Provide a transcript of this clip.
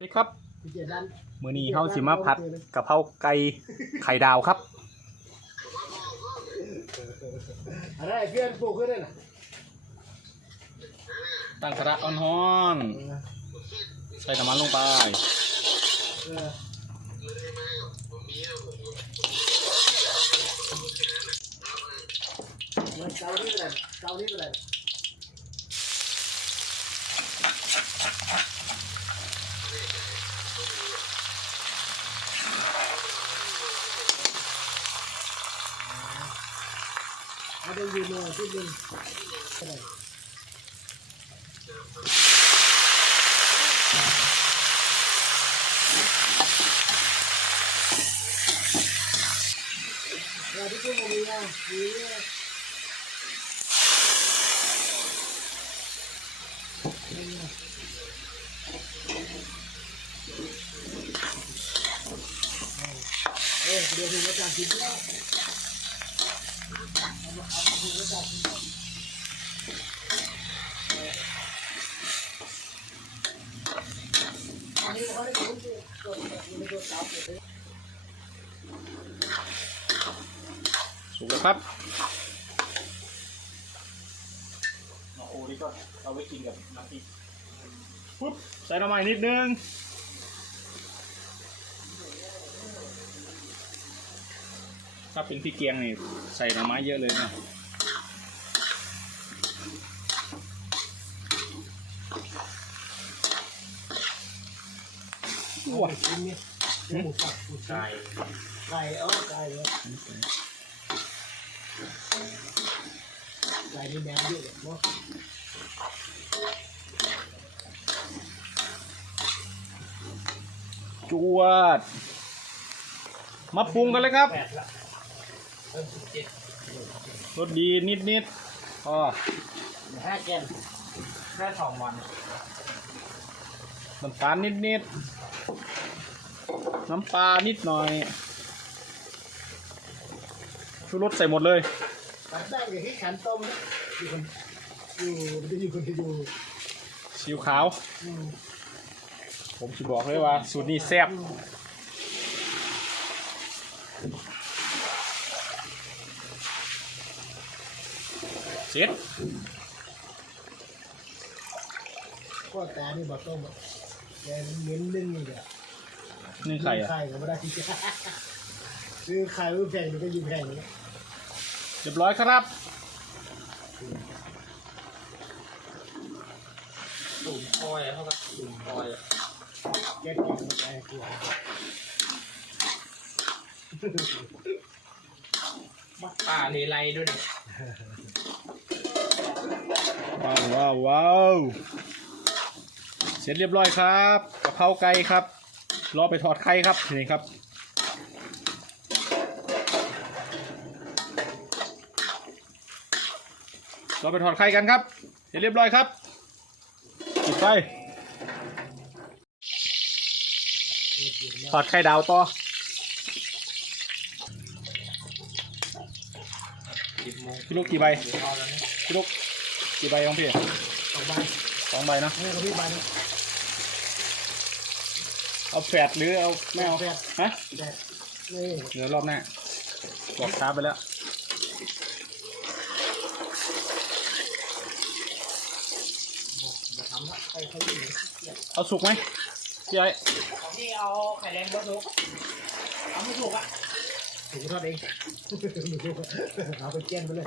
สวัสดีครับพี่เจดันมื้อนี้เฮาสิมาผัดกะเพราไก่ไข่ดาวครับอะไรเพื่อนปลูกขึ้นได้น่ะตั้งกระทะอ่อนๆใส่น้ำมันลงไปเออมันเกานี่เป็นไรเกานี่เป็นไรเอาไปยืนเลยที่ยืนอะไรเราที่พูดมามีนะมีเนี่ย เออเดี๋ยวถึงจะจั สาวเลยสุกแล้วครับโอ้โหนี่ก็เอาไว้กินกับน้ำพริกปุ๊บใส่น้ำมันนิดนึง ถ้าเป็นพริกเกียงนี่ใส่หน่อไม้เยอะเลยนะว้ากินเนี่ยหมูสับหมูสับไก่ไก่เออไก่เลยไก่นี่แดงเยอะเลยเนาะจวด มาปรุงกันเลยครับแปดละเริ่มสิบเจ็ดรสดีนิดนิดๆพอห้าแกนแค่สองวันน้ำตาลนิดนิดๆน้ำปลานิดหน่อยชูรสใส่หมดเลยตัดได้อย่างที่ขันต้มนะอยู่คนอยู่ไม่ได้อยู่คนเดียวอยู่ซีอิ๊วขาวอืมผมจะบอกเลยว่า สูตรนี้แซ่บ เสร็จก็แต่นี่บอกต้มอะแกเน้นนึ่งนี่เดียวนึ่งไข่อะไข่ก็ไม่ได้ที่จะซื้อไข่ไม่แพงมันก็ยิ่งแพงเลยเรียบร้อยครับตุ่มคอยเขาก็ตุ่มคอยแกกินมันไปกลัวบักป่าเลไลด้วยนี่ ว้าวว้าวว้าวเสร็จเรียบร้อยครับกะเพราไก่ครับ รอไปทอดไข่ครับนี่ครับเราไปถอดไข่กันครับ เสร็จเรียบร้อยครับปิดไฟถอดไข่ดาวต่อพี่ลูกกี่ใบพี่ลูก กี่ใบน้องพี่สองใบสองใบเนอะนี่ก็พี่ใบนึงเอาแฝดหรือเอาไม่เอาแฝดฮะแต่นี่เดี๋ยวรอบหน้าบอกช้าไปแล้วจะทำละใครเขาอยู่เอาสุกไหมพี่ไอ้ของที่เอาไข่แดงบดสุกเอาไม่ถูกอะถูกทอดเองเอาไปเจียนไปเลย